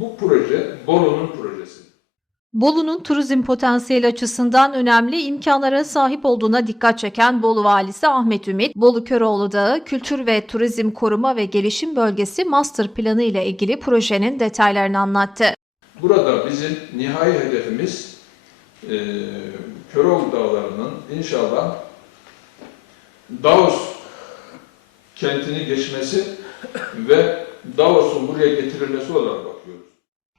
Bu proje Bolu'nun projesi. Bolu'nun turizm potansiyeli açısından önemli imkanlara sahip olduğuna dikkat çeken Bolu Valisi Ahmet Ümit, Bolu Köroğlu Dağı Kültür ve Turizm Koruma ve Gelişim Bölgesi Master Planı ile ilgili projenin detaylarını anlattı. Burada bizim nihai hedefimiz e, Köroğlu Dağları'nın inşallah Davos kentini geçmesi ve Davos'un buraya getirilmesi olarak bakıyoruz.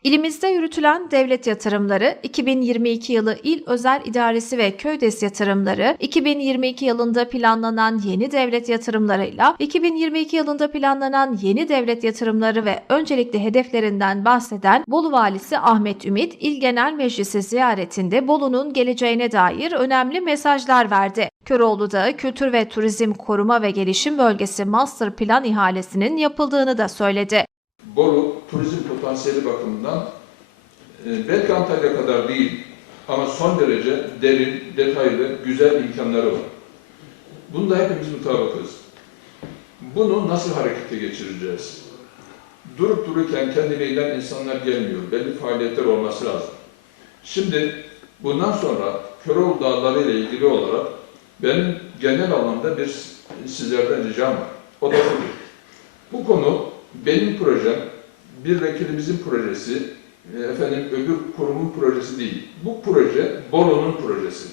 İlimizde yürütülen devlet yatırımları 2022 yılı İl Özel İdaresi ve Köydes yatırımları, 2022 yılında planlanan yeni devlet yatırımlarıyla 2022 yılında planlanan yeni devlet yatırımları ve öncelikli hedeflerinden bahseden Bolu Valisi Ahmet Ümit, İl Genel Meclisi ziyaretinde Bolu'nun geleceğine dair önemli mesajlar verdi. Köroğlu Dağı Kültür ve Turizm Koruma ve Gelişim Bölgesi Master Plan ihalesinin yapıldığını da söyledi. Bolu turizm potansiyeli bakımından e, belki Antalya kadar değil ama son derece derin, detaylı, güzel imkanları var. Bunda hepimiz mutabıkız. Bunu nasıl harekete geçireceğiz? Durup dururken kendiliğinden insanlar gelmiyor. Belli faaliyetler olması lazım. Şimdi bundan sonra Köroğlu Dağları ile ilgili olarak benim genel anlamda bir sizlerden ricam var. O da budur. Bu konu benim projem, bir vekilimizin projesi, e, efendim öbür kurumun projesi değil. Bu proje Bolu'nun projesi.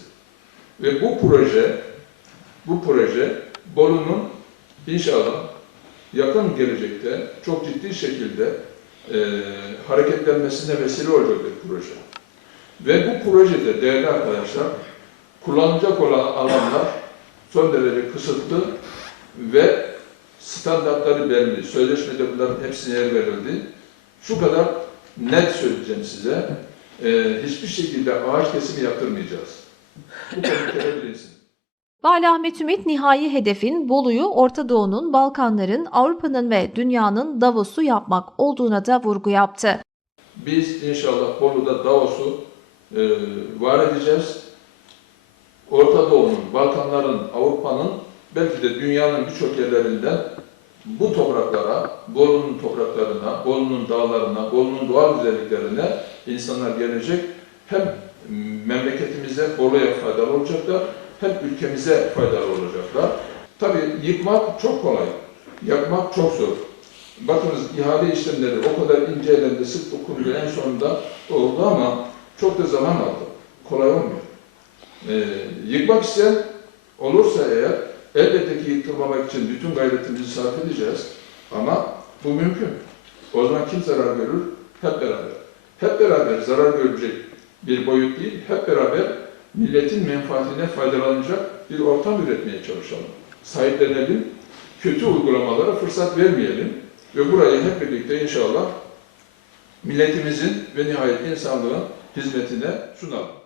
Ve bu proje, bu proje Bolu'nun inşallah yakın gelecekte çok ciddi şekilde e, hareketlenmesine vesile olacak bir proje. Ve bu projede değerli arkadaşlar, kullanılacak olan alanlar son derece kısıtlı ve standartları belli. Sözleşmede bunların hepsine yer verildi. Şu kadar net söyleyeceğim size. Ee, hiçbir şekilde ağaç kesimi yaptırmayacağız. Bu konuyu bilinsin. Vali Ahmet Ümit nihai hedefin Bolu'yu Orta Doğu'nun, Balkanların, Avrupa'nın ve dünyanın Davos'u yapmak olduğuna da vurgu yaptı. Biz inşallah Bolu'da Davos'u e, var edeceğiz. Orta Doğu'nun, Balkanların, Avrupa'nın belki de dünyanın birçok yerlerinden bu topraklara, Bolu'nun topraklarına, Bolu'nun dağlarına, Bolu'nun doğal güzelliklerine insanlar gelecek. Hem memleketimize, Bolu'ya faydalı olacaklar, hem ülkemize faydalı olacaklar. Tabii yıkmak çok kolay, yapmak çok zor. Bakınız ihale işlemleri o kadar ince elinde sık dokundu en sonunda oldu ama çok da zaman aldı. Kolay olmuyor. Ee, yıkmak isteyen olursa eğer elbette ki yıktırmamak için bütün gayretimizi sarf edeceğiz. Ama bu mümkün. O zaman kim zarar görür? Hep beraber. Hep beraber zarar görecek bir boyut değil, hep beraber milletin menfaatine faydalanacak bir ortam üretmeye çalışalım. Sahiplenelim, kötü uygulamalara fırsat vermeyelim ve burayı hep birlikte inşallah milletimizin ve nihayet insanlığın hizmetine sunalım.